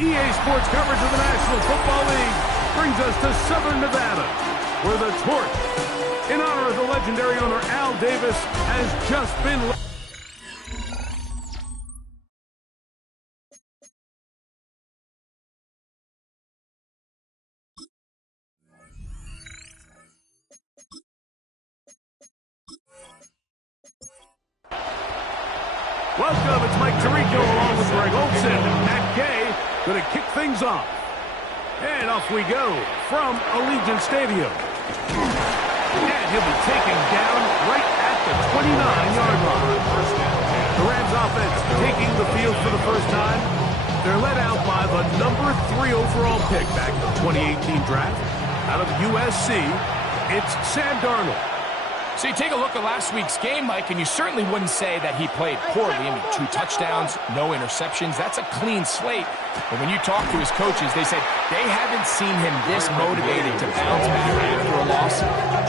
EA Sports coverage of the National Football League brings us to Southern Nevada, where the torch, in honor of the legendary owner Al Davis, has just been... Welcome, it's Mike Tirico along with Greg Olson and Matt Gay, going to kick things off. And off we go from Allegiant Stadium. And he'll be taken down right at the 29-yard line. The Rams offense taking the field for the first time. They're led out by the number 3 overall pick back in the 2018 draft. Out of USC, it's Sam Darnold. So you take a look at last week's game, Mike, and you certainly wouldn't say that he played poorly. I mean, 2 touchdowns, no interceptions. That's a clean slate. But when you talk to his coaches, they said they haven't seen him this motivated to bounce back after a loss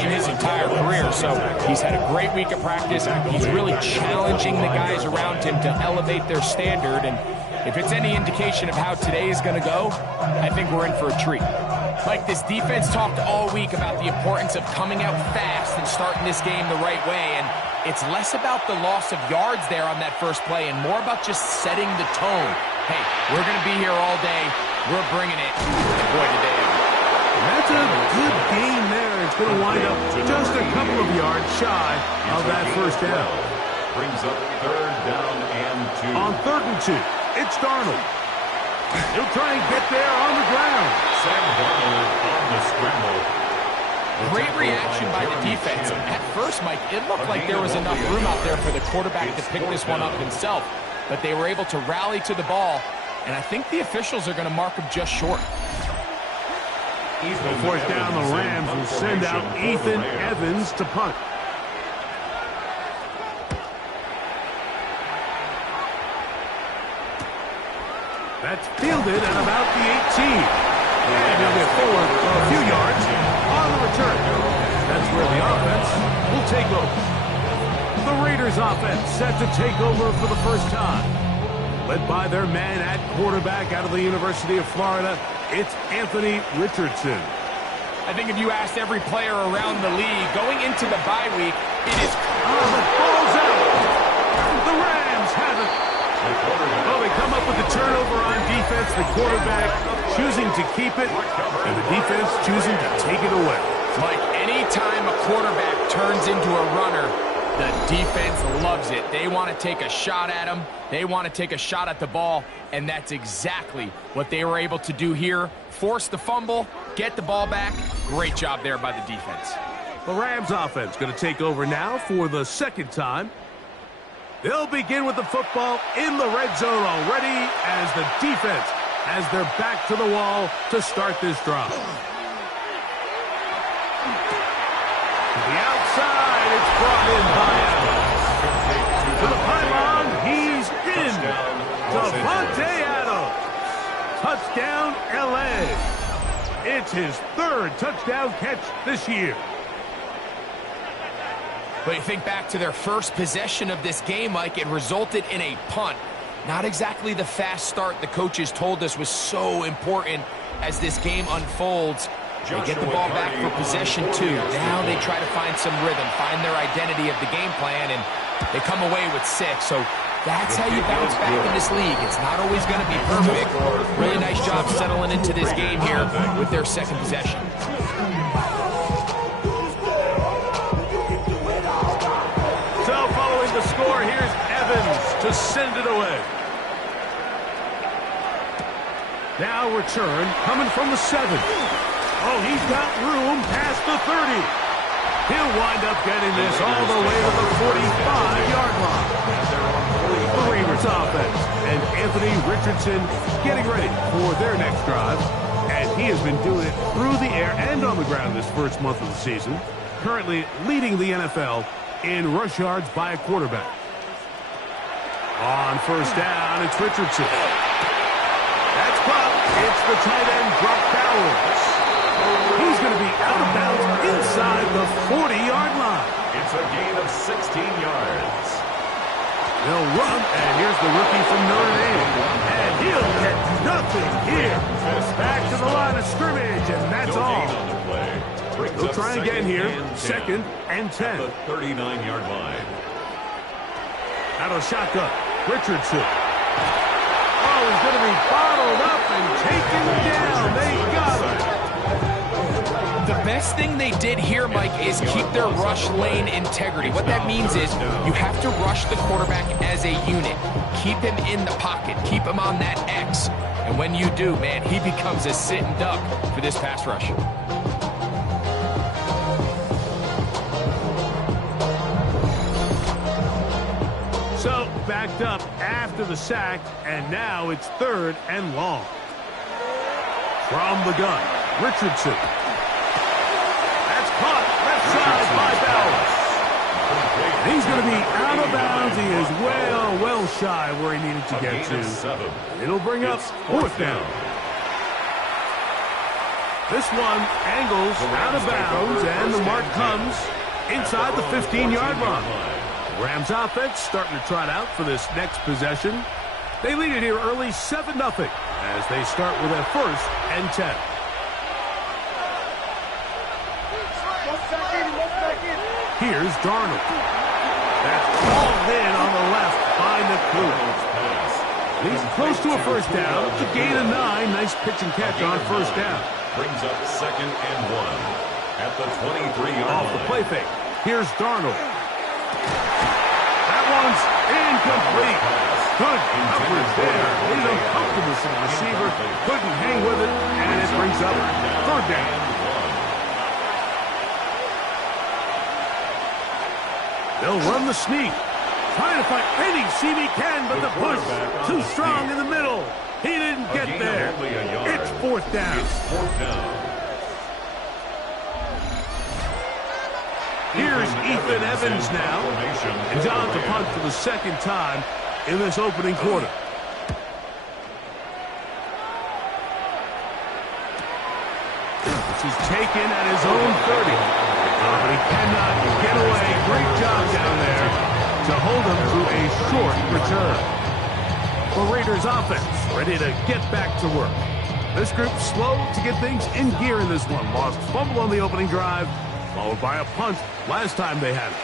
in his entire career. So he's had a great week of practice. He's really challenging the guys around him to elevate their standard. And if it's any indication of how today is going to go, I think we're in for a treat. Mike, this defense talked all week about the importance of coming out fast and starting this game the right way, and it's less about the loss of yards there on that first play and more about just setting the tone. Hey, we're going to be here all day. We're bringing it. And boy, today. That's a good game there. It's going to wind up just a couple of yards shy of that first down. Brings up 3rd down and 2. On 3rd and 2, it's Darnold. He'll try and get there on the ground. Sam Darnold on the scramble. Great reaction by the defense. At first, Mike, it looked like there was enough room out there for the quarterback to pick this one up himself. But they were able to rally to the ball, and I think the officials are going to mark him just short. Fourth down, the Rams will send out Ethan Evans to punt. That's fielded at about the 18. And he'll get forward a few yards on the return. That's where the offense will take over. The Raiders offense set to take over for the first time. Led by their man at quarterback out of the University of Florida, it's Anthony Richardson. I think if you asked every player around the league going into the bye week, it is... Oh, the ball's out. The Rams have it. Well, they come up with the turnover on defense. The quarterback choosing to keep it, and the defense choosing to take it away. Mike, anytime a quarterback turns into a runner, the defense loves it. They want to take a shot at him. They want to take a shot at the ball, and that's exactly what they were able to do here. Force the fumble, get the ball back. Great job there by the defense. The Rams offense going to take over now for the second time. They'll begin with the football in the red zone already as the defense has their back to the wall to start this drive. To the outside, it's brought in by Adams. To the pylon, he's in. Davante Adams. Touchdown, L.A. It's his 3rd touchdown catch this year. But you think back to their first possession of this game, Mike, it resulted in a punt. Not exactly the fast start the coaches told us was so important as this game unfolds. They get the ball back for possession 2. Now they try to find some rhythm, find their identity of the game plan, and they come away with 6. So that's how you bounce back in this league. It's not always going to be perfect. Really nice job settling into this game here with their second possession. The score, here's Evans to send it away. Now return coming from the 7. Oh, he's got room past the 30. He'll wind up getting this all the way to the 45-yard line. The Raiders offense and Anthony Richardson getting ready for their next drive. And he has been doing it through the air and on the ground this first month of the season. Currently leading the NFL in rush yards by a quarterback. On first down, it's Richardson. That's caught. It's the tight end, Brock Bowers. He's going to be out of bounds inside the 40-yard line. It's a gain of 16 yards. They'll run, and here's the rookie from Notre Dame. And he'll get nothing here. Back to the line of scrimmage, and that's all. They'll try again here. 2nd and 10. The 39-yard line. Out of shotgun, Richardson. Oh, he's going to be bottled up and taken down. They got him. The best thing they did here, Mike, is keep their rush lane integrity. What that means is you have to rush the quarterback as a unit. Keep him in the pocket. Keep him on that X. And when you do, man, he becomes a sitting duck for this pass rush. So, backed up after the sack, and now it's 3rd and long. From the gun, Richardson. That's caught left side by Bowers. He's going to be out of bounds. He is well shy where he needed to get to. It'll bring up 4th down. This one angles out of bounds, and the mark comes inside the 15-yard line. Rams offense starting to trot out for this next possession. They lead it here early 7-0 as they start with a 1st and 10. Here's Darnold. That's called in on the left by McCool. He's close to a 1st down. It's a gain of 9. Nice pitch and catch on 1st down. Brings up 2nd and 1 at the 23-yard line. Off the play fake. Here's Darnold. That one's incomplete. Good coverage there. A little comfortable for the receiver. Couldn't hang with it, and it brings up 3rd down. They'll run the sneak. Trying to find any seam he can, but the push too strong in the middle. He didn't get there. It's 4th down. Here's Ethan Evans now. And John to punt for the 2nd time in this opening quarter. This is taken at his own 30. But he cannot get away. Great job down there to hold him to a short return. The Raiders offense ready to get back to work. This group slow to get things in gear in this one. Lost fumble on the opening drive, followed by a punt last time they had it.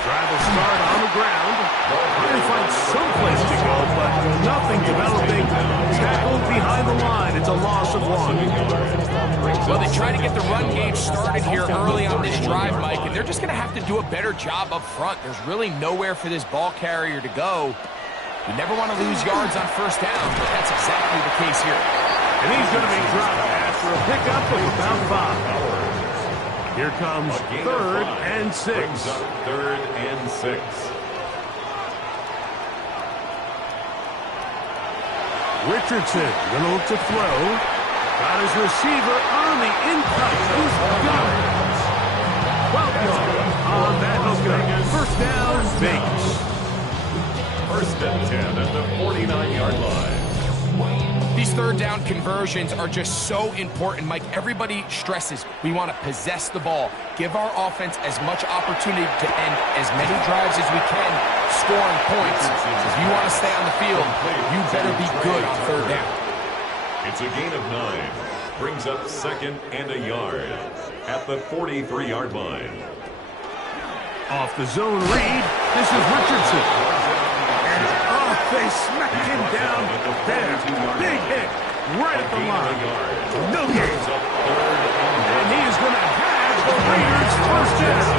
Drive will start on the ground. Trying to find some place to go, but nothing developing. Tackled behind the line. It's a loss of 1. Well, they try to get the run game started here early on this drive, Mike, and they're just going to have to do a better job up front. There's really nowhere for this ball carrier to go. You never want to lose yards on 1st down, but that's exactly the case here. And he's going to be dropped after a pickup of about 5. Here comes 3rd and 6. Brings up 3rd and 6. Richardson going to look to throw. Got his receiver on the in-cut. He's got it. 12 yards on that hookup. 1st down, Vegas. 1st and 10 at the 49-yard line. These 3rd down conversions are just so important, Mike. Everybody stresses we want to possess the ball, give our offense as much opportunity to end as many drives as we can, scoring points. If you want to stay on the field, you better be good on 3rd down. It's a gain of 9. Brings up 2nd and a yard at the 43-yard line. Off the zone read, this is Richardson. And they smacked him down there. Big hit right at the line. No gain. And he is going to have the Raiders' 1st down.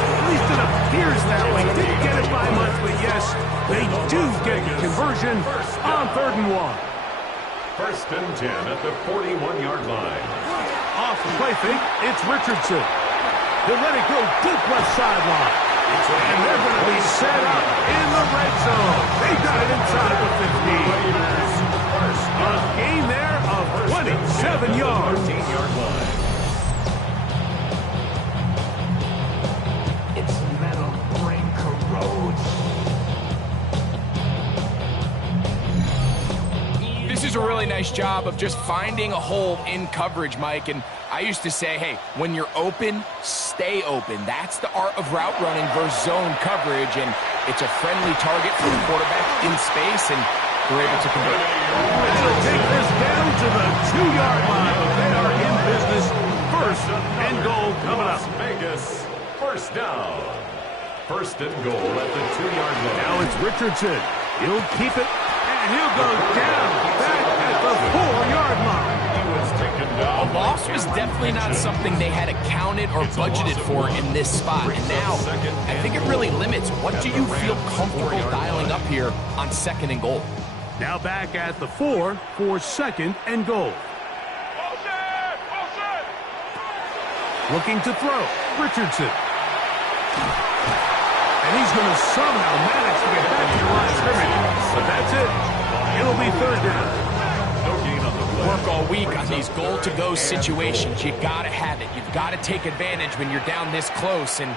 At least it appears that way. Didn't get it by much, but yes, they do get the conversion on 3rd and 1. 1st and 10 at the 41-yard line. Off the play fake, it's Richardson. He'll let it go deep left sideline. And they're going to be set up in the red zone. They got it inside the 15. A gain there of 27 yards. 14-yard line. Its metal brain corrodes. This is a really nice job of just finding a hole in coverage, Mike, and I used to say, hey, when you're open, stay open. That's the art of route running versus zone coverage, and it's a friendly target for the quarterback in space, and we're able to convert. They'll take this down to the 2-yard line, but they are in business. First and goal coming up. Las Vegas, first down. First and goal at the 2-yard line. Now it's Richardson. He'll keep it, and he'll go down back at the 4-yard line. He was taken down. A loss was definitely not something they had accounted or budgeted for in this spot. And now, I think it really limits what do you feel comfortable dialing up here on second and goal. Now back at the 4 for second and goal. Looking to throw. Richardson. And he's going to somehow manage to get back to the line of scrimmage. But that's it. It'll be third down. No gain on the play. Work all week on these goal-to-go situations. You got to have it. You've got to take advantage when you're down this close, and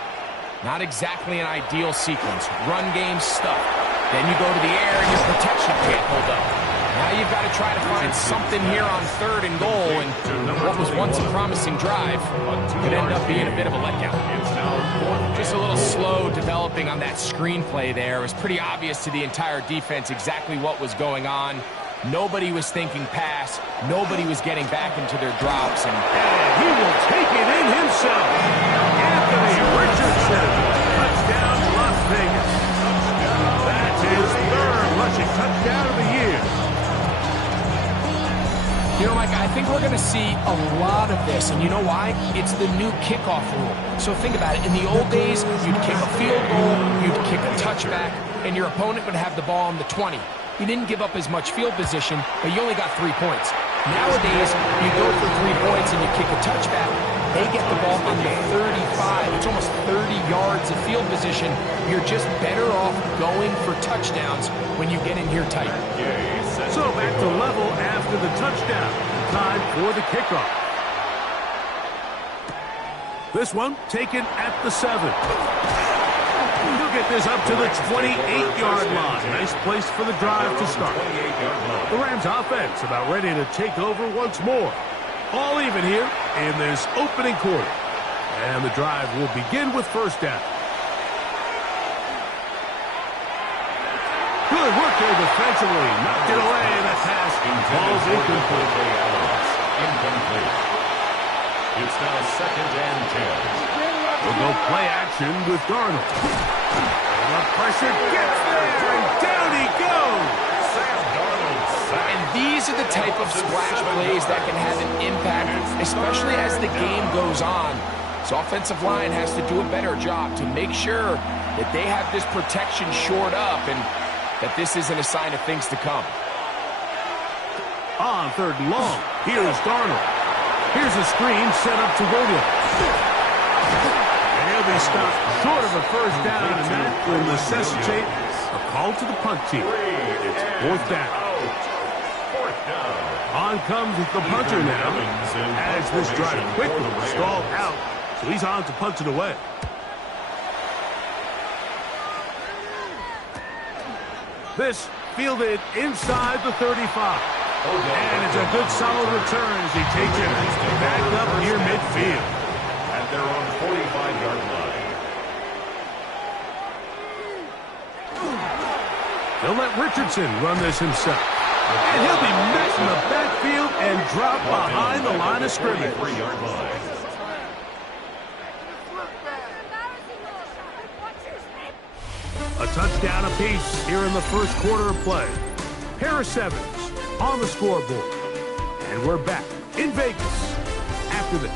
not exactly an ideal sequence. Run game stuff. Then you go to the air and your protection can't hold up. Now you've got to try to find something here on third and goal, and what was once a promising drive could end up being a bit of a letdown. Just a little slow developing on that screenplay there. It was pretty obvious to the entire defense exactly what was going on. Nobody was thinking pass. Nobody was getting back into their drops. And he will take it in himself. Anthony Richardson. Touchdown, Las Vegas. That's his third rushing touchdown of the year. You know, Mike, I think we're going to see a lot of this, and you know why? It's the new kickoff rule. So think about it. In the old days, you'd kick a field goal, you'd kick a touchback, and your opponent would have the ball on the 20. You didn't give up as much field position, but you only got 3 points. Nowadays, you go for 3 points and you kick a touchback. They get the ball on the 35. It's almost 30 yards of field position. You're just better off going for touchdowns when you get in here tight. So back to level after the touchdown. Time for the kickoff. This one taken at the 7. He'll get this up to the 28-yard line. Nice place for the drive to start. The Rams offense about ready to take over once more. All even here in this opening quarter. And the drive will begin with first down. Good work there defensively. Knocked it away, and that pass falls incomplete. Incomplete. It's now second and 10. We'll go play action with Darnold. And the pressure gets there, and down he goes. Sam Darnold sacked. And these are the type of splash plays that can have an impact, especially as the game goes on. So offensive line has to do a better job to make sure that they have this protection shored up and that this isn't a sign of things to come. On third and long, here's Darnold. Here's a screen set up to Williams. And he'll be stopped short of a first down, and that will necessitate a call to the punt team. It's fourth down. On comes the punter now, as this drive quickly stalled out, so he's on to punt it away. This fielded inside the 35. And it's a good solid return as he takes it back up near midfield. And they're on 45-yard line. They'll let Richardson run this himself. And he'll be met in the backfield and drop behind the line of scrimmage. 3-yard line. A touchdown apiece here in the first quarter of play. Harris Evans on the scoreboard. And we're back in Vegas after this.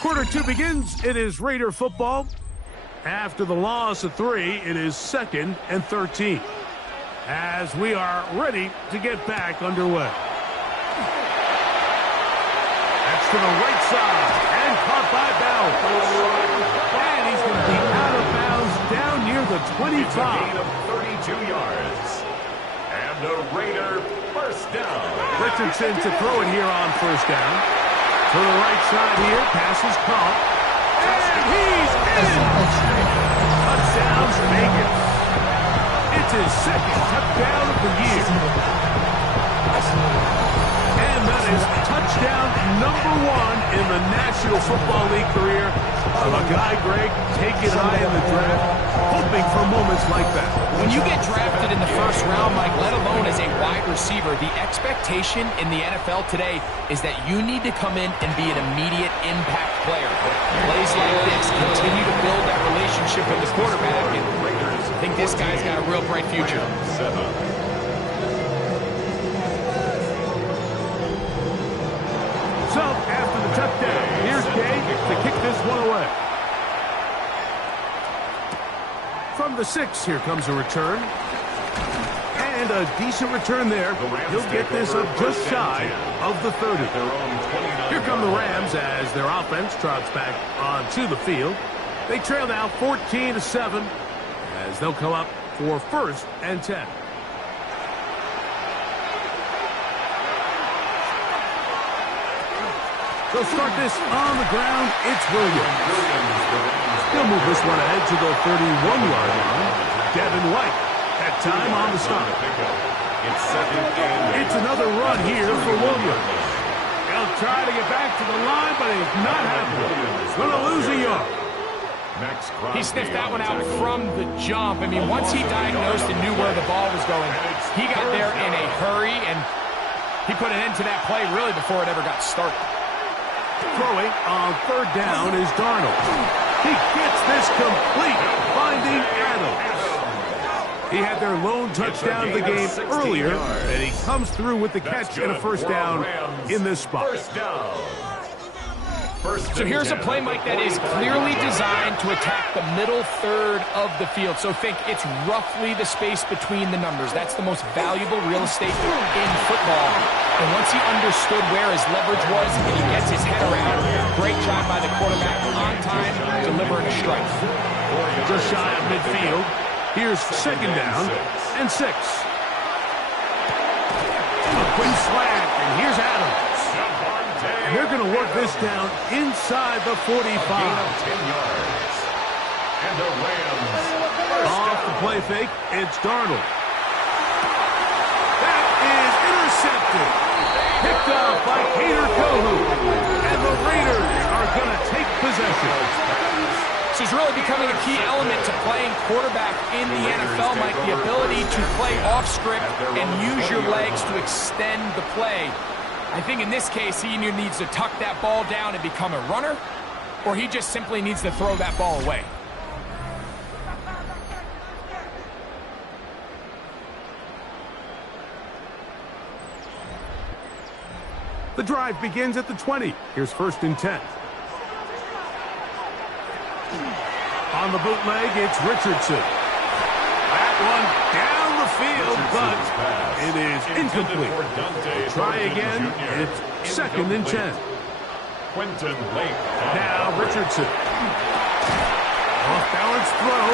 Quarter 2 begins. It is Raider football. After the loss of 3, it is 2nd and 13. As we are ready to get back underway. To the right side, and caught by Bell. And he's going to be out of bounds down near the 25. It's a gain of 32 yards. And the Raider first down. Richardson to throw it here on first down. To the right side here, pass is caught. And he's in! Touchdowns, Vegas. It's It's his second touchdown of the year. And that is touchdown number 1 in the National Football League career of a guy, Greg, taken high in the draft, hoping for moments like that. When you get drafted in the first round, Mike, let alone as a wide receiver, the expectation in the NFL today is that you need to come in and be an immediate impact player. Plays like this continue to build that relationship with the quarterback, and I think this guy's got a real bright future. So, after the touchdown, here's Gay to kick this one away. From the 6, here comes a return. And a decent return there. He'll get this up just shy of the 30. Here come the Rams as their offense trots back onto the field. They trail now 14-7 as they'll come up for 1st and 10. They'll start this on the ground. It's Williams. He'll move this one ahead to the 31-yard line. Devin White at time on the stop. It's another run here for Williams. He'll try to get back to the line, but he's not happening. Going to lose a yard. He sniffed that one out from the jump. I mean, once he diagnosed and knew where the ball was going, he got there in a hurry, and he put an end to that play really before it ever got started. Throwing on 3rd down is Darnold. He gets this complete, finding Adams. He had their lone touchdown of the game earlier, and he comes through with the catch and a 1st down in this spot. So here's a play, Mike, that is clearly designed to attack the middle 3rd of the field. So think it's roughly the space between the numbers. That's the most valuable real estate in football. And once he understood where his leverage was and he gets his head around, great job by the quarterback on time, delivering a strike. Just shy of midfield. Here's 2nd down and 6. A quick slant, and here's Adams. And they're going to work this down inside the 45. And the Rams off the play fake, it's Darnold. That is intercepted. Picked up by Kader Kohou. And the Raiders are going to take possession. This is really becoming a key element to playing quarterback in the NFL, Mike. The ability to play off script and use your legs to extend the play. I think in this case, he either needs to tuck that ball down and become a runner, or he just simply needs to throw that ball away. The drive begins at the 20. Here's 1st and 10. On the bootleg, it's Richardson. That one down the field, but it is incomplete. Try again. It's 2nd and 10. Now Richardson. Off-balance throw.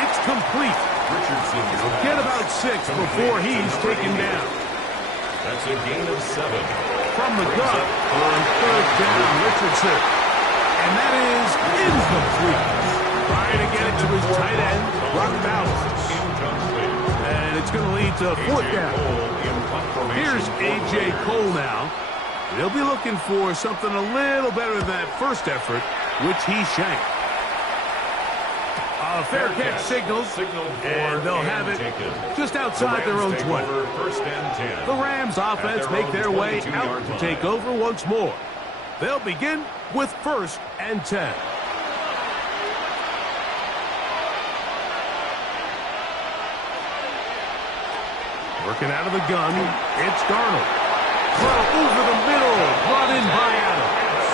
It's complete. He'll get about 6 before he's taken down. That's a gain of 7. From the gun on 3rd down, Richardson. And that is incomplete. Trying to get it to his tight end, Brock Bowers. And it's going to lead to 4th down. Here's A.J. Cole now. They'll be looking for something a little better than that first effort, which he shanked. A fair catch signaled, and they'll have it just outside their own 20. The Rams offense make their way out to take over once more. They'll begin with 1st and 10. Working out of the gun, it's Darnold. Throw over the middle, brought in by Adams.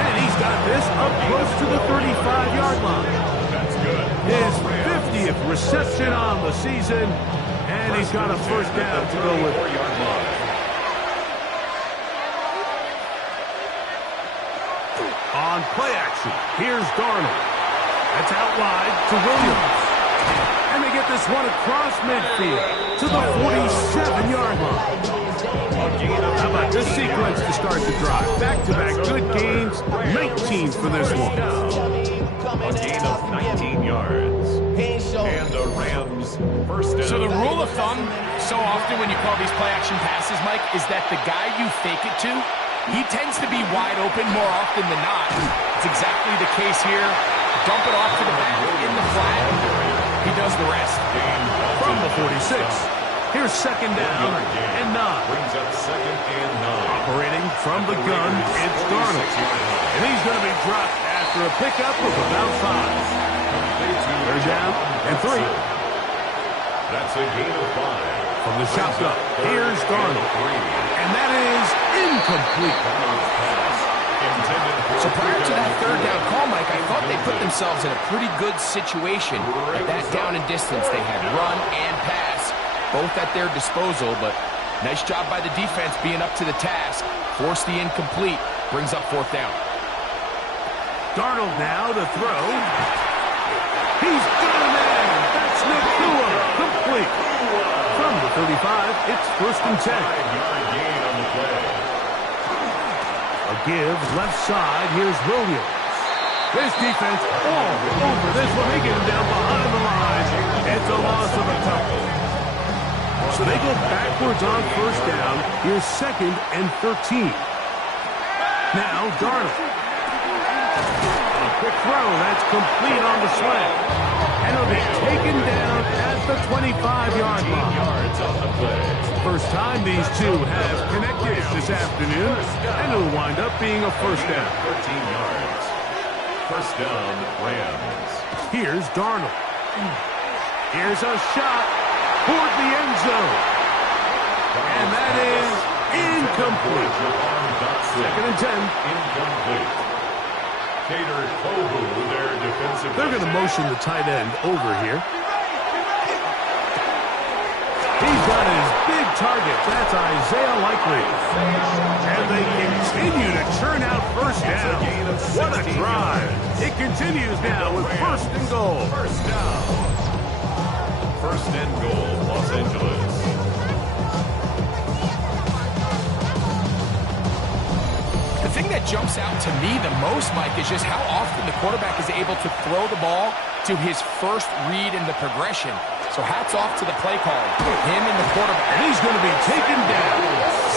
And he's got this up close to the 35-yard line. That's good. His 50th reception on the season, and he's got a 1st down to go with it. On play action, here's Darnold. That's out wide to Williams. And they get this one across midfield to the 47-yard line. How about this sequence to start the drive? Back-to-back good gains, 19 for this one. A gain of 19 yards. And the Rams first down. So the rule of thumb, so often when you call these play-action passes, Mike, is that the guy you fake it to, he tends to be wide open more often than not. It's exactly the case here. Dump it off to the back in the flat. He does the rest. From the 46, here's second down and 9. Brings up second and 9. Operating from the gun, it's Darnold. And he's going to be dropped after a pickup of about 5. They're down and 3. That's a gain of 5. From the shotgun, here's Darnold. And that is incomplete. So prior to that third down call, Mike, I thought they put themselves in a pretty good situation at that down and distance. They had run and pass, both at their disposal, but nice job by the defense being up to the task. Force the incomplete, brings up fourth down. Darnold now to throw. He's got a man. That's Nakua. Complete. From the 35, it's first and 10. 5-yard gain on the play. A give left side. Here's Williams. This defense all over this one. They get him down behind the line. It's a loss of a couple. So they go backwards on first down. Here's second and 13. Now Darnold. A quick throw. That's complete on the slant. And it'll be taken down at the 25-yard line. Yards on the play. First time these two have connected this afternoon, and it'll wind up being a first down. 13 yards. First down, Rams. Here's Darnold. Here's a shot toward the end zone. And that is incomplete. Second and 10. Incomplete. Kader Kohu, their defensive. They're going to motion the tight end over here. He's got his big target. That's Isaiah Likely. And they continue to churn out first down. What a drive. It continues now with first and goal. First down. First and goal, Los Angeles. The thing that jumps out to me the most, Mike, is just how often the quarterback is able to throw the ball to his first read in the progression. So hats off to the play caller. Him and the quarterback. And he's going to be taken down.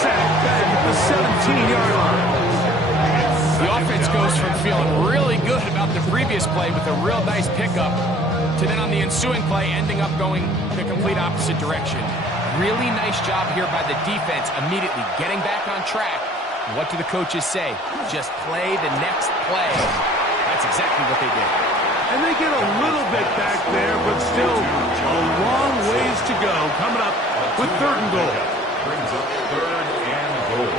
Sacked back at the 17-yard line. The offense goes from feeling really good about the previous play with a real nice pickup to then on the ensuing play ending up going the complete opposite direction. Really nice job here by the defense immediately getting back on track. What do the coaches say? Just play the next play. That's exactly what they did. And they get a little bit back there, but still a long ways to go. Coming up with third and goal. Brings up third and goal.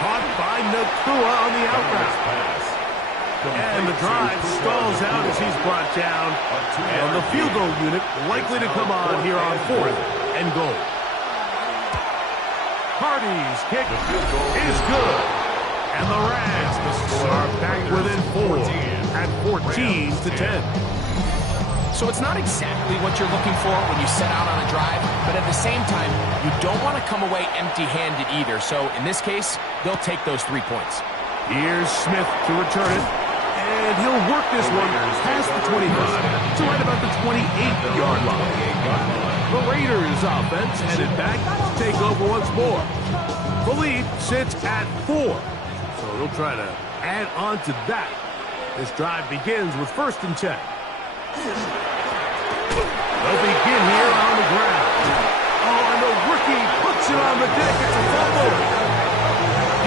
Caught by Nakua on the out route. And the drive stalls out as he's brought down. And the field goal unit likely to come on here on fourth and goal. Hardy's kick is good. And the Rams are back within 4 at 14-10. So it's not exactly what you're looking for when you set out on a drive, but at the same time, you don't want to come away empty-handed either. So in this case, they'll take those 3 points. Here's Smith to return it. And he'll work this one past the 25 to right about the 28-yard line. The Raiders offense headed back to take over once more. The lead sits at 4. So they'll try to add on to that. This drive begins with first and 10. They'll begin here on the ground. Oh, and the rookie puts it on the deck. It's a fumble.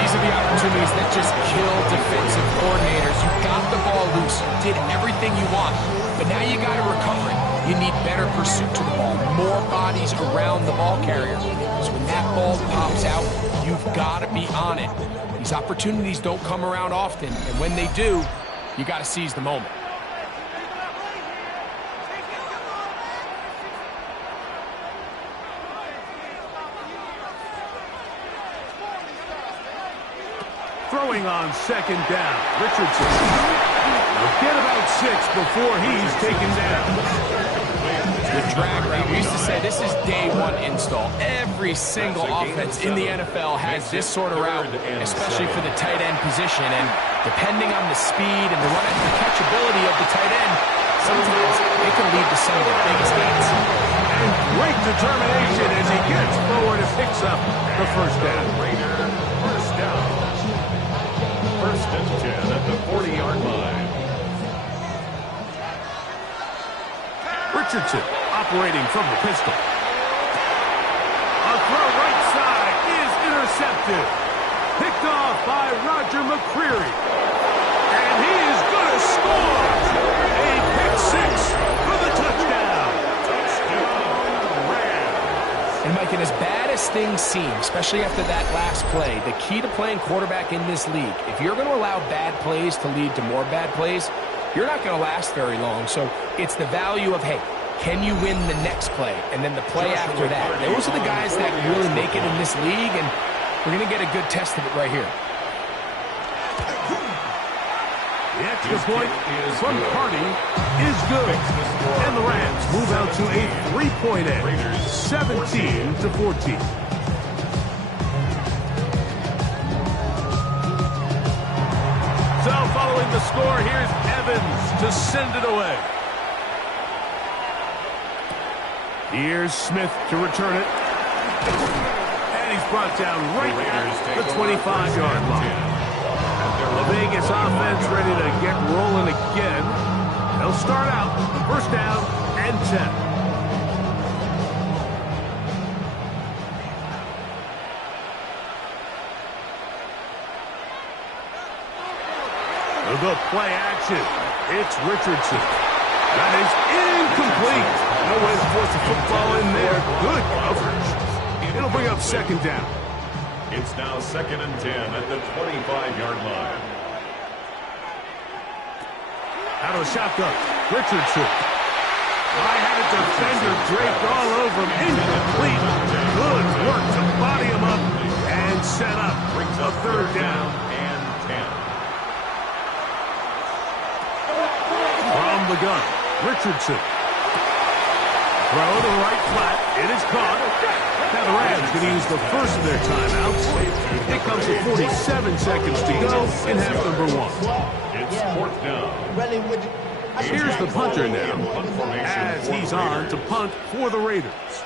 These are the opportunities that just kill defensive coordinators. You got the ball loose, you did everything you want, but now you got to recover it. You need better pursuit to the ball, more bodies around the ball carrier. So when that ball pops out, you've got to be on it. These opportunities don't come around often, and when they do, you got to seize the moment. Throwing on second down, Richardson. He'll get about 6 before he's taken down. The drag route. We used to say this is day one install. Every single offense in the NFL has this sort of route, especially for the tight end position. And depending on the speed and the run after catchability of the tight end, sometimes they can lead to some of the biggest hits. And great determination as he gets forward and picks up the first down. Raider, first down. First and 10 at the 40-yard line. Richardson operating from the pistol. A throw right side is intercepted. Picked off by Roger McCreary. And he is going to score. A pick six for the touchdown. Touchdown, Rams. And Mike, and as bad as things seem, especially after that last play, the key to playing quarterback in this league, if you're going to allow bad plays to lead to more bad plays, you're not going to last very long. So it's the value of, hey, can you win the next play? And then the play after that. Those are the guys that really make it in this league, and we're going to get a good test of it right here. The extra point from Carney is good. And the Rams move out to a 3-point edge, 17-14. So following the score, here's Evans to send it away. Here's Smith to return it. And he's brought down right at the 25-yard line. The Vegas offense ready to get rolling again. They'll start out first down and 10. The play action. It's Richardson. That is incomplete. No way to force the football in there. Good coverage. It'll bring up second down. It's now second and 10 at the 25-yard line. Out of the shotgun, Richardson. I had a defender draped all over him. Incomplete. Good work to body him up and set up. Brings a up third down. and 10. From the gun, Richardson. Throw to the right flat. It is caught. Now the Rams going to use the first of their timeouts. It comes with 47 seconds to go in half number one. It's fourth down. Here's the punter now as he's on to punt for the Raiders.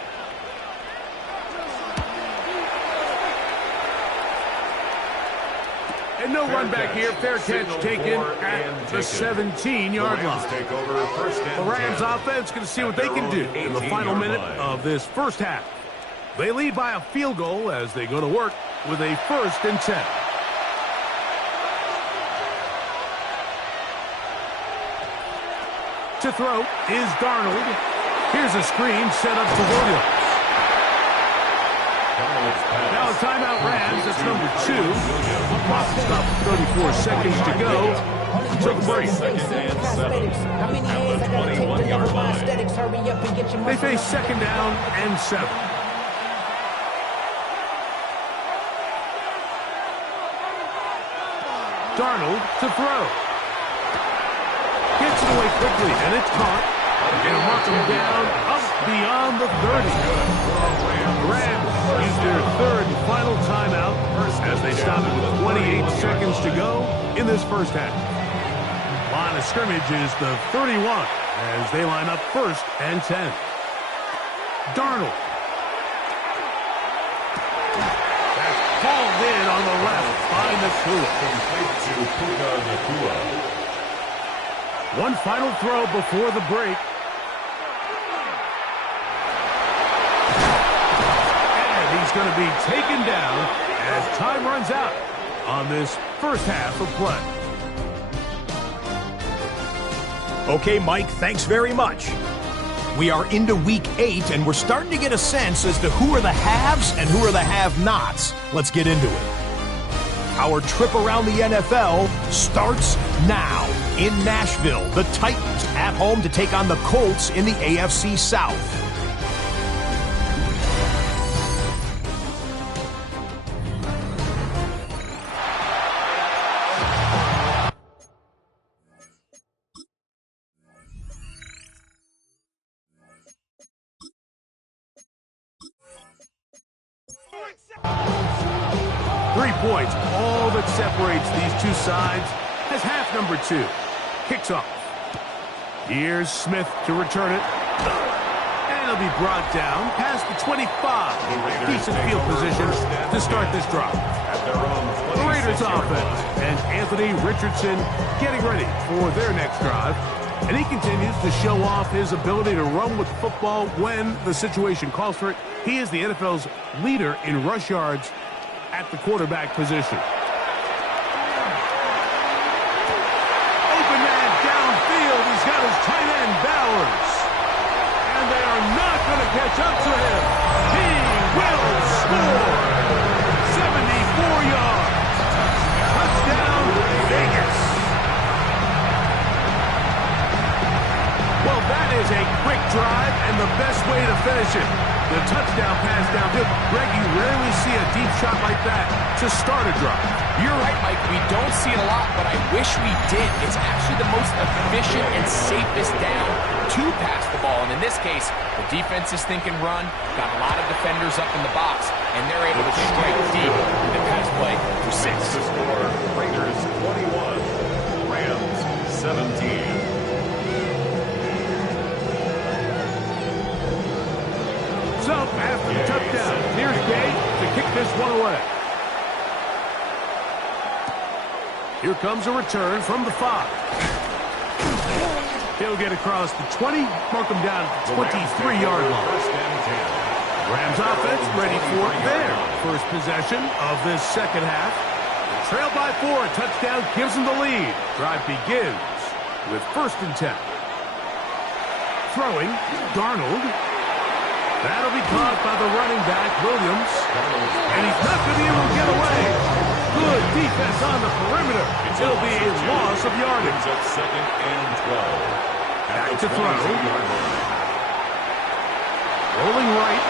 And no run back here. Fair catch taken at the 17-yard line. The Rams offense going to see what they can do in the final minute of this first half. They lead by a field goal as they go to work with a first and 10. To throw is Darnold. Here's a screen set up to Williams. Now a timeout Rams. That's number 2. Clock stopped 34 seconds to go. Took a break. They face second down and 7. Darnold to throw. Gets it away quickly, and it's caught. They'll mark him down up beyond the 30. The Rams use their third and final timeout as they stop it with 28 seconds to go in this first half. Line of scrimmage is the 31 as they line up first and 10. Darnold. That's hauled in on the left by Nacua. Complete to Puka Nacua. One final throw before the break. And he's going to be taken down as time runs out on this first half of play. Okay, Mike, thanks very much. We are into week 8, and we're starting to get a sense as to who are the haves and who are the have-nots. Let's get into it. Our trip around the NFL starts now. In Nashville, the Titans at home to take on the Colts in the AFC South. Points, all that separates these two sides as half number 2 kicks off. Here's Smith to return it. And it'll be brought down past the 25. Decent field position to start this drive. The Raiders offense and Anthony Richardson getting ready for their next drive. And he continues to show off his ability to run with the football when the situation calls for it. He is the NFL's leader in rush yards at the quarterback position. Open man downfield. He's got his tight end, Bowers. And they are not going to catch up to him. He will score. 74 yards. Touchdown, Vegas. Well, that is a quick drive and the best way to finish it. The touchdown pass downfield. Greg, you rarely see a deep shot like that to start a drive. You're right, Mike. We don't see it a lot, but I wish we did. It's actually the most efficient and safest down to pass the ball. And in this case, the defense is thinking run, got a lot of defenders up in the box, and they're able to strike deep in the pass play for 6. The score, Raiders 21, Rams 17. Up after the touchdown. Here's Gay to kick this one away. Here comes a return from the 5. He'll get across the 20, mark him down at the 23-yard line. Rams offense ready for their first possession of this second half. Trailed by 4, a touchdown gives them the lead. Drive begins with 1st and 10. Throwing, Darnold. That'll be caught by the running back, Williams. And he's not going to be able to get away. Good defense on the perimeter. It'll be a loss of yardage. Up 2nd and 12. Back to throw. Rolling right.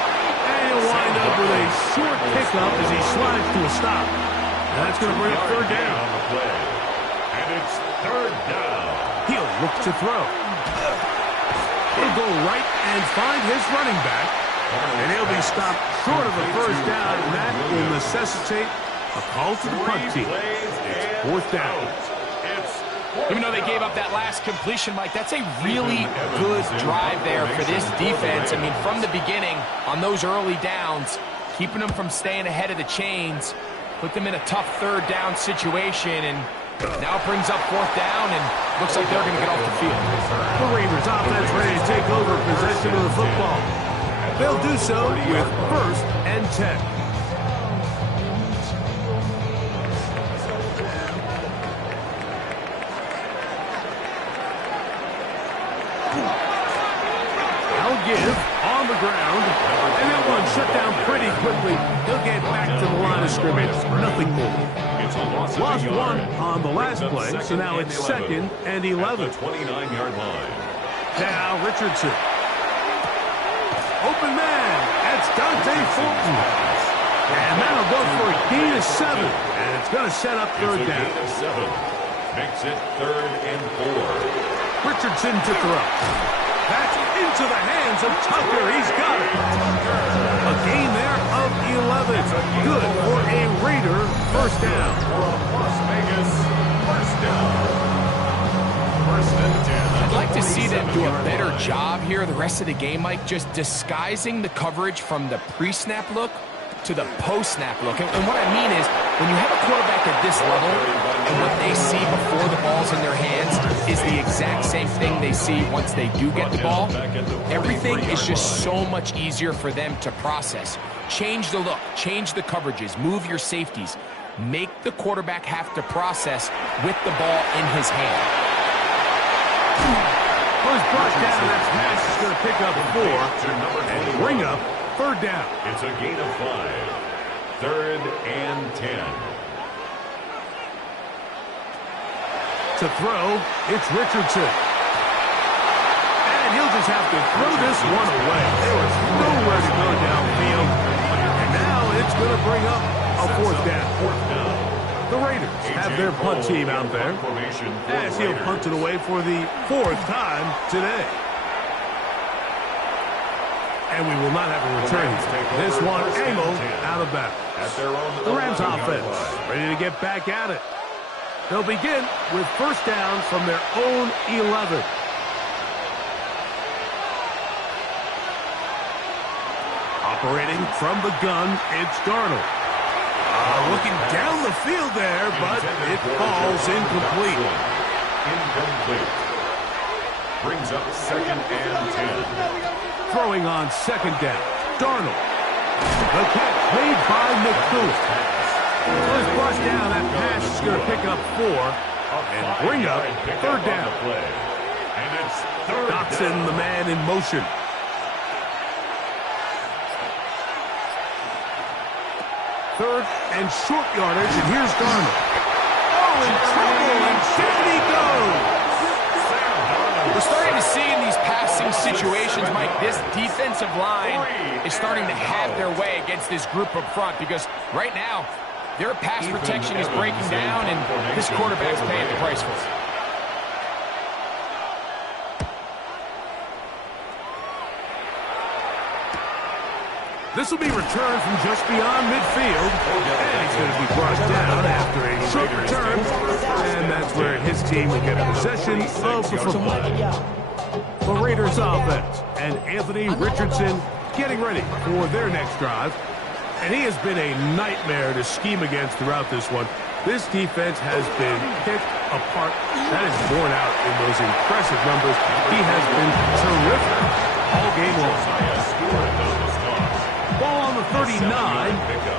And he'll wind up with a short pickup as he slides to a stop. And that's going to bring up 3rd down. On the play. And it's 3rd down. He'll look to throw. He'll go right and find his running back. And he'll be stopped short of a 1st down, and that will necessitate a call to the punt team. It's 4th down. Even though they gave up that last completion, Mike, that's a really good drive there for this defense. I mean, from the beginning, on those early downs, keeping them from staying ahead of the chains, put them in a tough 3rd down situation, and now it brings up 4th down, and looks like they're going to get off the field. The Raiders offense ready to take over possession of the football. They'll do so with 1st and 10. I'll give on the ground, and that one shut down pretty quickly. He'll get back to the line of scrimmage. Nothing more. Lost 1 on the last play, so now it's 2nd and 11. 29-yard line. Now Richardson. Open man. That's Dante Fulton. And that'll go for a gain of 7. And it's going to set up 3rd down. Gain of 7. Makes it 3rd and 4. Richardson to throw. That's into the hands of Tucker. He's got it. A gain there of 11. Good for a Raider 1st down. Las Vegas, 1st down. 1st and 10. I'd like to see them do a better job here the rest of the game, Mike, just disguising the coverage from the pre-snap look to the post-snap look. And what I mean is, when you have a quarterback at this level, and what they see before the ball's in their hands is the exact same thing they see once they do get the ball, everything is just so much easier for them to process. Change the look, change the coverages, move your safeties. Make the quarterback have to process with the ball in his hand. Was brought down. That pass is going to pick up 4 and bring up 3rd down. It's a gain of 5. 3rd and 10. To throw, it's Richardson. And he'll just have to throw this one away. There was nowhere to go downfield. And now it's going to bring up a 4th down. 4th down. The Raiders have their punt team out there. As he'll punt it away for the 4th time today. And we will not have a return. This one angled out of bounds. The Rams offense ready to get back at it. They'll begin with 1st down from their own 11. Operating from the gun, it's Darnold. Looking down the field there, but it falls incomplete. Incomplete. Brings up 2nd and 10. Throwing on 2nd down. Darnold. The catch made by McCool. First brought down, that pass is going to pick up 4 and bring up 3rd down. And it's 3rd Dotson, down. the man in motion. Third and short yardage, and here's Darnold. Oh, in trouble, and down he goes. We're starting to see in these passing situations, Mike, this defensive line is starting to have their way against this group up front because right now, their pass protection is breaking down, and this quarterback's paying the price for it. This will be returned from just beyond midfield, and he's going to be brought down after a short return, and that's where his team will get possession of the football. The Raiders offense, and Anthony Richardson getting ready for their next drive, and he has been a nightmare to scheme against throughout this one. This defense has been picked apart. That is borne out in those impressive numbers. He has been terrific all game long. Ball on the 39.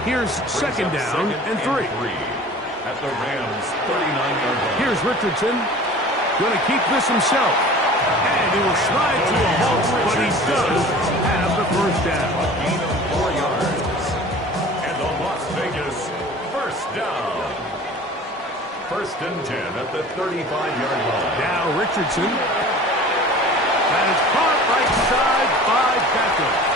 Here's 2nd down and 3. At the Rams' 39-yard line. Here's Richardson. Going to keep this himself. And he will slide to a halt, but he does have the 1st down. A gain of 4 yards. And the Las Vegas 1st down. 1st and 10 at the 35-yard line. Now Richardson. That is caught right side by Beckham.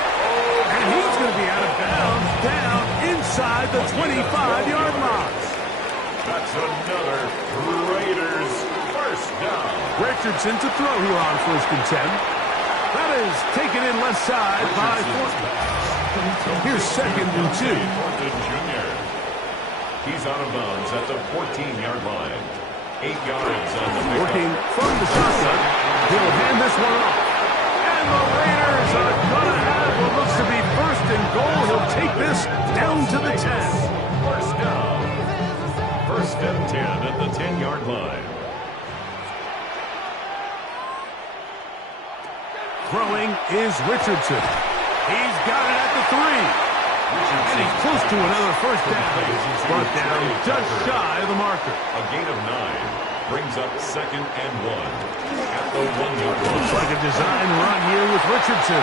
And he's going to be out of bounds, down inside the 25-yard line. That's another Raiders 1st down. Richardson to throw here on 1st and 10. That is taken in left side by Thornton. Here's 2nd and 2. Thornton Jr. He's out of bounds at the 14-yard line. 8 yards on the pickup. Working from the shotgun. He'll hand this one off. And the Raiders are going to have what looks to be 1st and goal. He'll take this down to the 10. 1st down. 1st and 10 at the 10-yard line. Throwing is Richardson. He's got it at the 3. And he's close to another 1st down. He's brought down just shy of the marker. A gain of 9 brings up 2nd and 1 at the 1-yard line. Looks like a design run here with Richardson.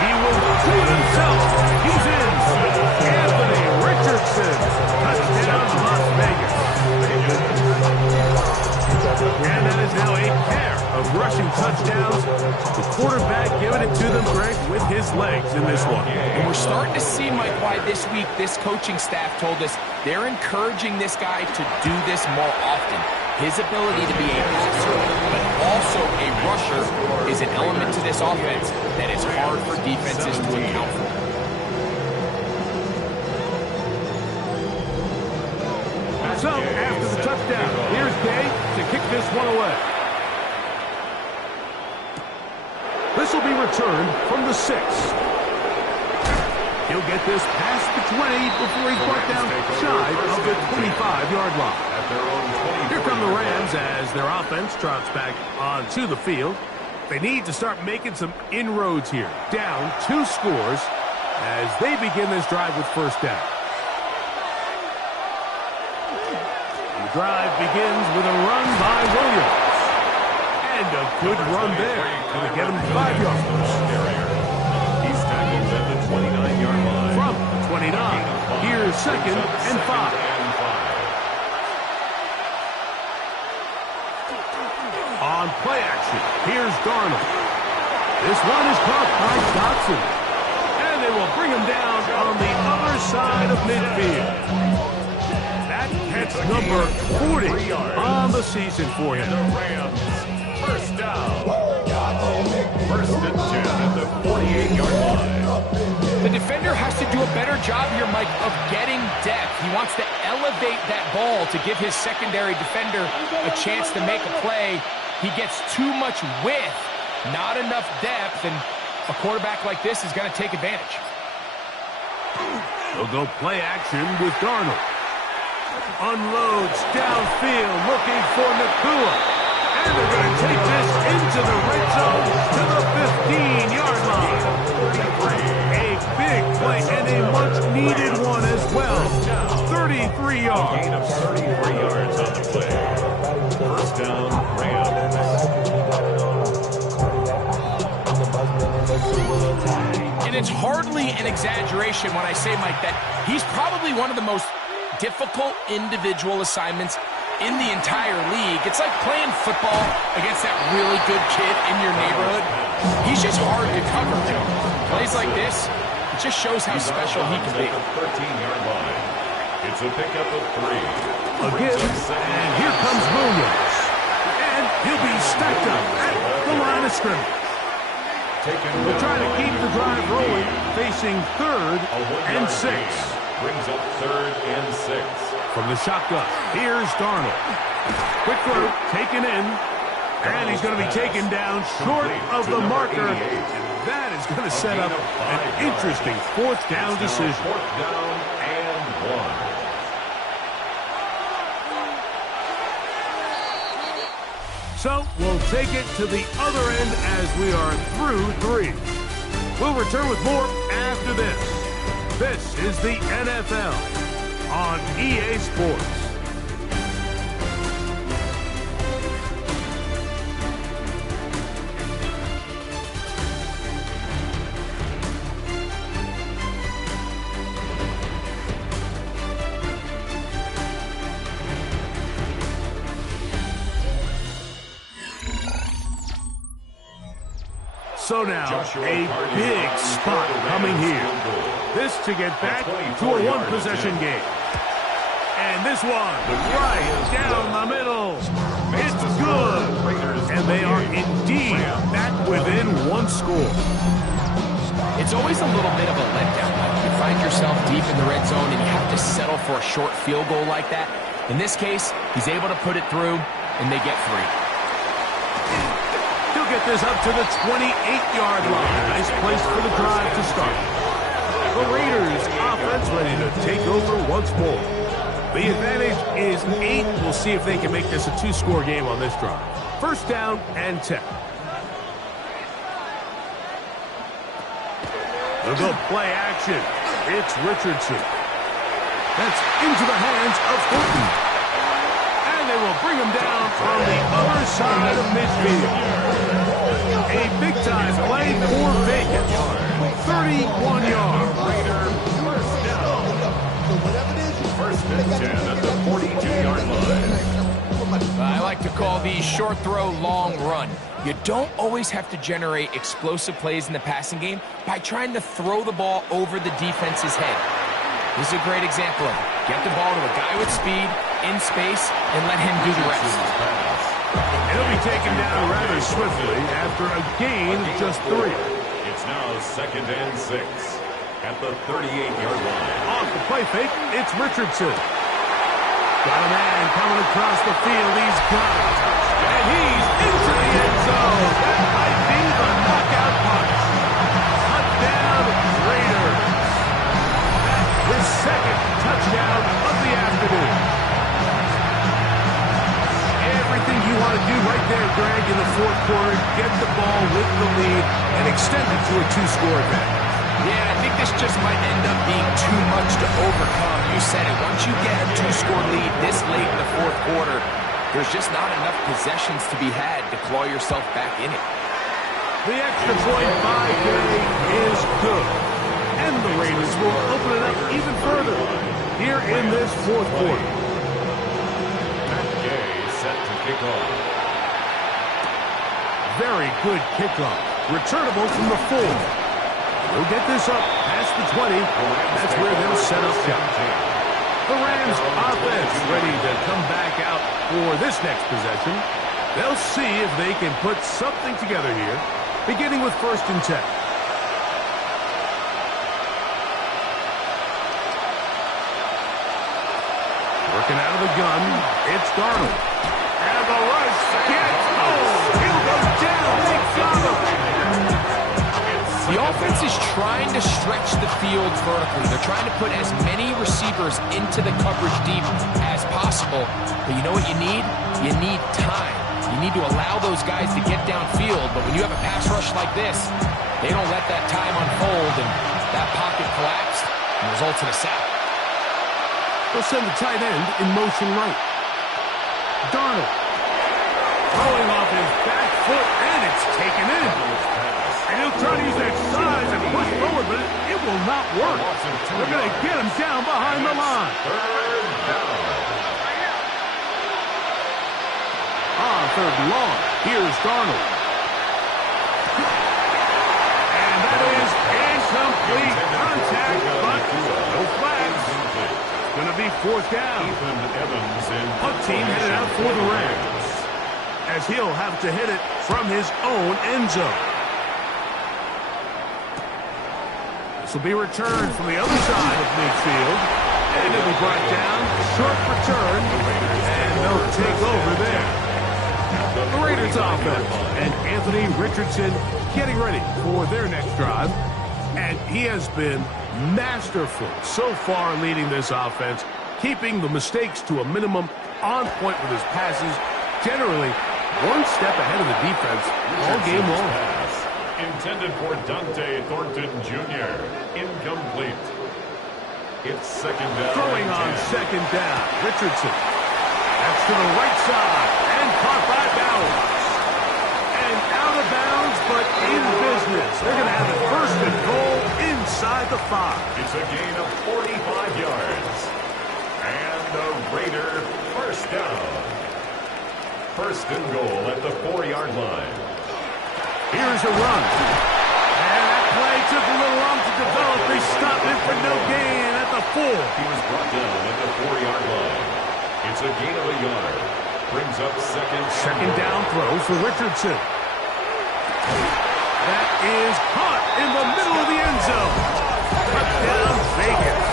He will do it himself. He's in. Anthony Richardson. Touchdown Las Vegas. And that is now a pair of rushing touchdowns. The quarterback giving it to them, Greg, with his legs in this one. And we're starting to see, Mike, why this week this coaching staff told us they're encouraging this guy to do this more often. His ability to be a passer, but also a rusher, is an element to this offense that is hard for defenses to account for. So, after the touchdown, here's Gay to kick this one away. This will be returned from the 6. He'll get this past the 20 before he's brought down shy of the 25-yard line. Here come the Rams as their offense trots back onto the field. They need to start making some inroads here. Down 2 scores as they begin this drive with 1st down. The drive begins with a run by Williams. And a good run there. Going to get him 5 yards. He's tackled at the 29-yard line. From the 29, here's 2nd and 5. On play action, here's Darnold. This one is caught by Dotson. And they will bring him down on the other side of midfield. That catch number 40 on the season for him. The Rams, 1st down. 1st and 10 at the 48-yard line. The defender has to do a better job here, Mike, of getting depth. He wants to elevate that ball to give his secondary defender a chance to make a play. He gets too much width, not enough depth, and a quarterback like this is going to take advantage. They'll go play action with Darnold. Unloads downfield, looking for Nacua. And they're going to take this into the red zone to the 15-yard line. A big play and a much-needed one as well. 33 yards. Gain of 33 yards on the play. First down, Rams. And it's hardly an exaggeration when I say, Mike, that he's probably one of the most difficult individual assignments in the entire league. It's like playing football against that really good kid in your neighborhood. He's just hard to cover. Plays like this, it just shows how special he can be. 13-yard line. It's a pickup of 3. Again, and here comes Williams. And he'll be stacked up at the line of scrimmage. They'll try to keep the drive rolling, facing 3rd and 6. Brings up 3rd and 6. From the shotgun, here's Darnold. Quick throw, taken in, and he's going to be taken down short of the marker. And that is going to set up an interesting 4th down decision. 4th down and 1. So we'll take it to the other end as we are through 3. We'll return with more after this. This is the NFL on EA Sports. So now, a big spot coming here. This to get back to a one-possession game. And this one, right down the middle. It's good. And they are indeed back within 1 score. It's always a little bit of a letdown. You find yourself deep in the red zone and you have to settle for a short field goal like that. In this case, he's able to put it through, and they get 3. He'll get this up to the 28-yard line. Nice place for the drive to start. The Raiders offense ready to take over once more. The advantage is 8. We'll see if they can make this a 2-score game on this drive. First down and 10. They'll go play action. It's Richardson. That's into the hands of Horton. And they will bring him down on the other side of midfield. A big-time play for Vegas. 31 yards. First and 10 at the 42-yard line. I like to call these short throw, long run. You don't always have to generate explosive plays in the passing game by trying to throw the ball over the defense's head. This is a great example of it. Get the ball to a guy with speed, in space, and let him do the rest. He'll be taken down rather swiftly after a gain of just 3. It's now 2nd and 6 at the 38-yard line. Off the play fake, it's Richardson. Got a man coming across the field. He's got it. And he's into the end zone. That might be the knockout punch. Touchdown, Raiders. His 2nd touchdown of the afternoon. Everything you want to do right there, Greg, in the 4th quarter, get the ball with the lead and extend it to a 2-score advantage. Yeah, I think this just might end up being too much to overcome. You said it. Once you get a 2-score lead this late in the 4th quarter, there's just not enough possessions to be had to claw yourself back in it. The extra point by Gay is good. And the Raiders will open it up even further here in this 4th quarter. Matt Gay set to kick off. Very good kickoff. Returnable from the 4. We'll get this up past the 20. That's where they'll set up shop. The Rams offense ready to come back out for this next possession. They'll see if they can put something together here, beginning with 1st and 10. Working out of the gun, it's Darnold. And the rush gets, he'll go down, they got him. The The offense is trying to stretch the field vertically. They're trying to put as many receivers into the coverage deep as possible. But you know what you need? You need time. You need to allow those guys to get downfield. But when you have a pass rush like this, they don't let that time unfold, and that pocket collapsed and results in a sack. They'll send the tight end in motion right. Darnold throwing off his back foot, and it's taken in. And he'll try to use that size and push forward, but it will not work. They're going to get him down behind the line. On third and long, here's Darnold. And that is incomplete contact, but no flags. Going to be fourth down. Punt team headed out for the Rams, as he'll have to hit it from his own end zone. This will be returned from the other side of midfield, and it'll be brought down. Short return, and they'll take over there. The Raiders offense, and Anthony Richardson getting ready for their next drive. And he has been masterful so far leading this offense, keeping the mistakes to a minimum, on point with his passes, generally one step ahead of the defense all game long. Intended for Dante Thornton Jr. Incomplete. It's second down. Throwing on second down, Richardson. That's to the right side, and caught by Bowers. And out of bounds, but in business. They're going to have it first and goal inside the 5. It's a gain of 45 yards. And the Raider first down. First and goal at the 4-yard line. Here's a run. And that play took a little long to develop. They stopped it for no gain at the 4. He was brought down at the 4-yard line. It's a gain of a yard. Brings up second down throw for Richardson. That is caught in the middle of the end zone. Touchdown Vegas.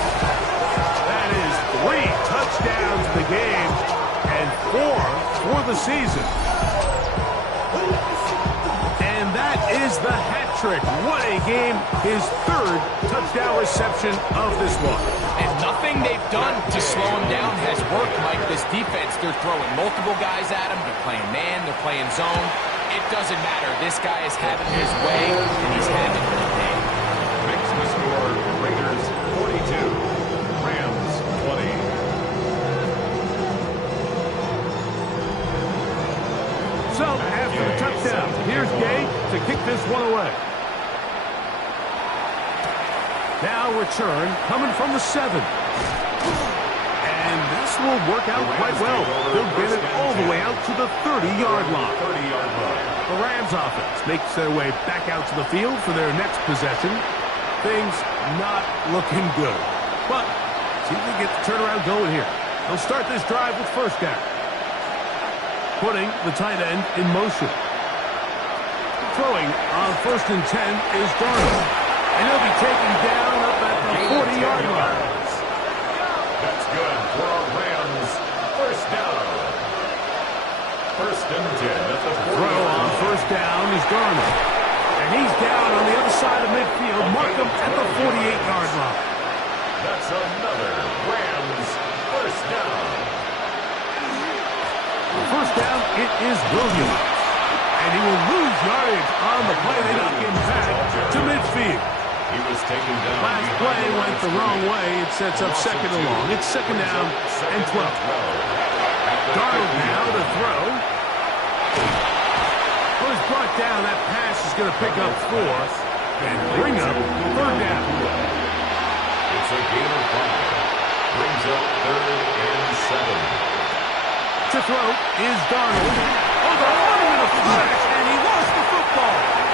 That is 3 touchdowns in the game and 4 for the season. And that is the hat trick. What a game. His 3rd touchdown reception of this one. And nothing they've done to slow him down has worked, Mike. This defense, they're throwing multiple guys at him. They're playing man, they're playing zone. It doesn't matter. This guy is having his way, and he's having the day. Makes the score Raiders 42, Rams 20. So, after the touchdown, here's Gay to kick this one away. Now return coming from the 7. And this will work out quite well. They'll get it all the way out to the 30-yard line. The Rams offense makes their way back out to the field for their next possession. Things not looking good. But see if they get the turnaround going here. They'll start this drive with first down. Putting the tight end in motion. Throwing on first and 10 is Darnold. And he'll be taken down up at the 40-yard line. That's good for our Rams. First down. First and 10 at the 40-yard line. Throw on first down is Darnold. And he's down on the other side of midfield. Mark him at the 48-yard line. That's another Rams first down. First down, it is Williams. And he will lose yardage on the play. They knock him back to midfield. He was taken down. Last play went the wrong way. It sets up second and long. It's second down and 12. Darnold now to throw. Well, he's brought down. That pass is going to pick up 4 and bring up third down. It's a gain of 5. Brings up third and 7. To throw is Darnold. Oh, they're running in a flash, and he lost the football.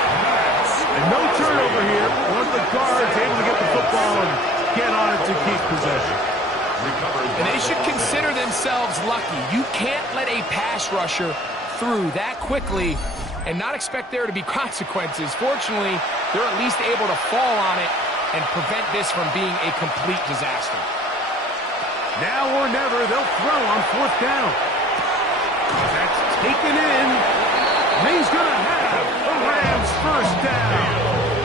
And no turnover here. One of the guards able to get the football and get on it to keep possession. And they should consider themselves lucky. You can't let a pass rusher through that quickly and not expect there to be consequences. Fortunately, they're at least able to fall on it and prevent this from being a complete disaster. Now or never, they'll throw on fourth down. That's taken in. And he's going to have the Rams first down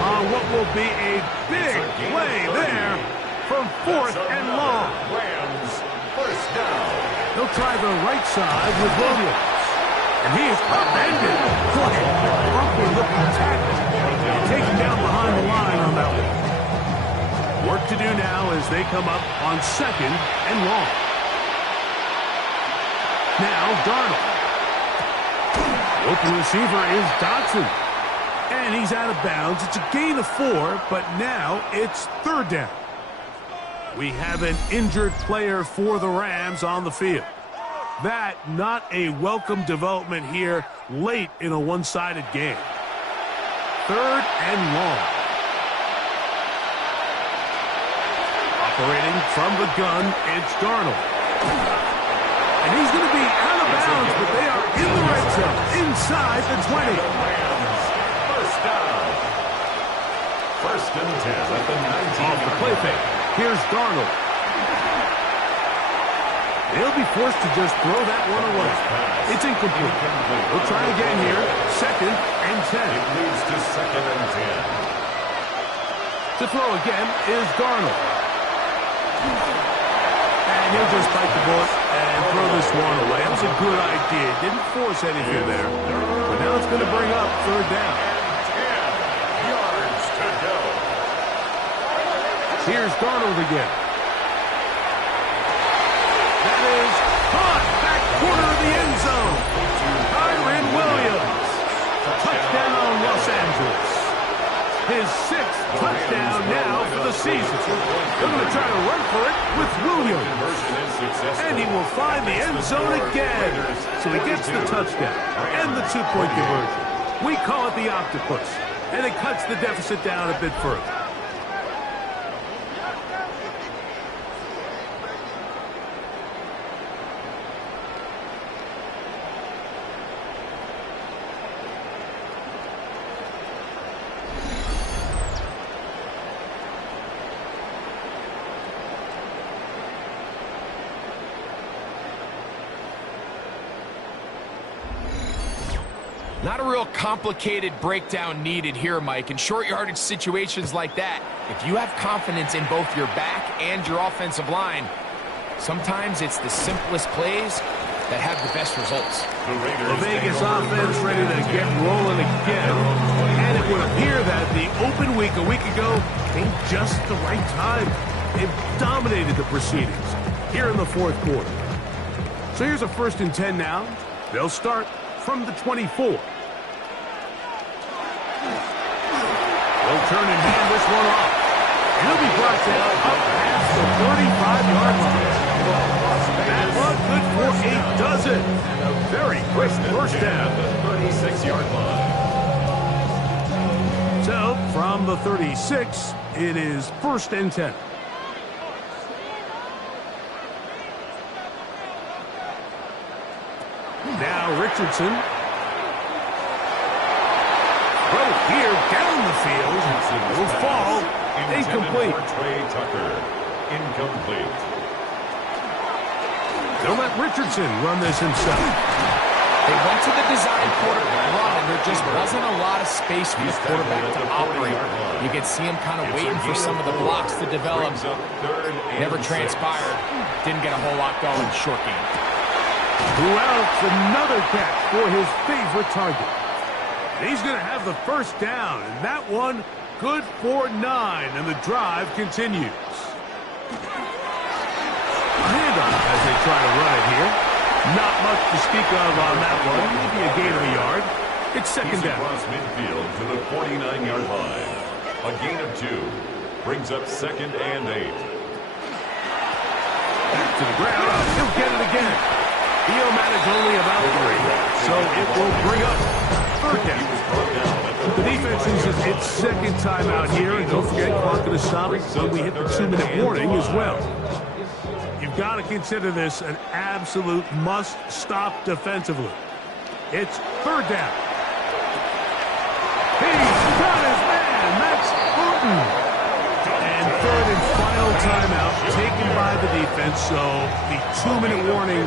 on what will be a big play there from 4th and long. Rams, first down. He'll try the right side with Williams. And he is upended. What a awkward-looking tackle. Taken down behind the line on that one. Work to do now as they come up on 2nd and long. Now Darnold. The open receiver is Dotson. And he's out of bounds. It's a gain of 4, but now it's 3rd down. We have an injured player for the Rams on the field. That not a welcome development here late in a one-sided game. 3rd and long. Operating from the gun, it's Darnold. And he's going to be out of bounds, but they are in the red zone, inside the 20. Rams, first down. 1st and 10 at the 19. Off the play fake. Here's Darnold. They'll be forced to just throw that one away. It's incomplete. We'll try again here. 2nd and 10. It leads to 2nd and 10. To throw again is Darnold. And he'll just bite the bullet and throw this one away. That was a good idea. Didn't force anything there. But now it's going to bring up 3rd down. 10 yards to go. Here's Darnold again. That is caught back corner of the end zone. Kyren Williams. Touchdown, Los Angeles. His 6th touchdown now for the season. They're going to try to run for it with Williams. And he will find the end zone again. So he gets the touchdown and the 2-point conversion. We call it the octopus. And it cuts the deficit down a bit further. Not a real complicated breakdown needed here, Mike. In short yardage situations like that, if you have confidence in both your back and your offensive line, sometimes it's the simplest plays that have the best results. The Vegas offense ready to get rolling again. And it would appear that the open week a week ago came just the right time. They've dominated the proceedings here in the 4th quarter. So here's a 1st and 10 now. They'll start from the 24. They'll turn and hand this one off. And he'll be brought down up past the 35-yard line. That one good for 8 does it. And a very quick 1st down. The 36-yard line. So, from the 36, it is 1st and 10. Now Richardson. Throw here down the field. Will fall. Incomplete. Trey Tucker. Incomplete. They'll let Richardson run this himself. They went to the design quarterback run, and there just wasn't a lot of space for the quarterback to operate. You could see him kind of waiting for some of the blocks to develop. Never transpired. Didn't get a whole lot going. Short game. Who else? Another catch for his favorite target. He's going to have the 1st down, and that one good for 9, and the drive continues. Handoff as they try to run it here. Not much to speak of on that one. Maybe a gain of a yard. It's 2nd down. Across midfield to the 49-yard line. A gain of 2 brings up 2nd and 8. Back to the ground. He'll get it again. He'll manage only about 3, so it will bring up 3rd down. The defense uses its 2nd timeout here, and don't forget, clock going to stop when we hit the 2-minute warning as well. You've got to consider this an absolute must-stop defensively. It's 3rd down. He's got his man, Max Burton. And 3rd and final timeout taken by the defense, so the 2-minute warning,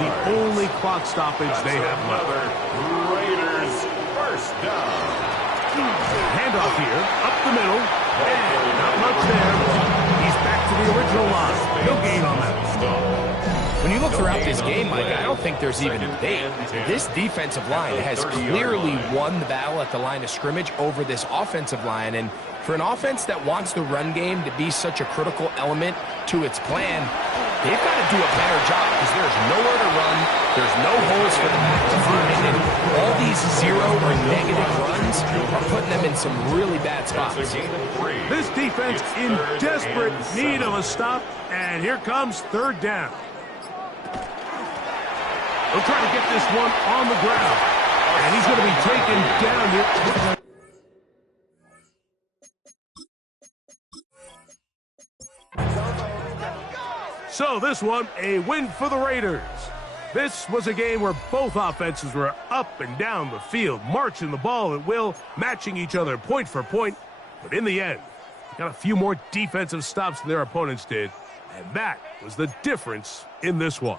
the only clock stoppage they have left. Raiders, 1st down. Handoff here, up the middle, and not much there. He's back to the original line. No gain on that. When you look throughout this game, Mike, I don't think there's even a debate. This defensive line has clearly won the battle at the line of scrimmage over this offensive line. And for an offense that wants the run game to be such a critical element to its plan, they've got to do a better job because there's nowhere to run. There's no holes for the back to find. And all these zero or negative runs are putting them in some really bad spots. This defense in desperate need of a stop. And here comes third down. He'll try to get this one on the ground. And he's going to be taken down here. So this one, a win for the Raiders. This was a game where both offenses were up and down the field, marching the ball at will, matching each other point for point. But in the end, they got a few more defensive stops than their opponents did. And that was the difference in this one.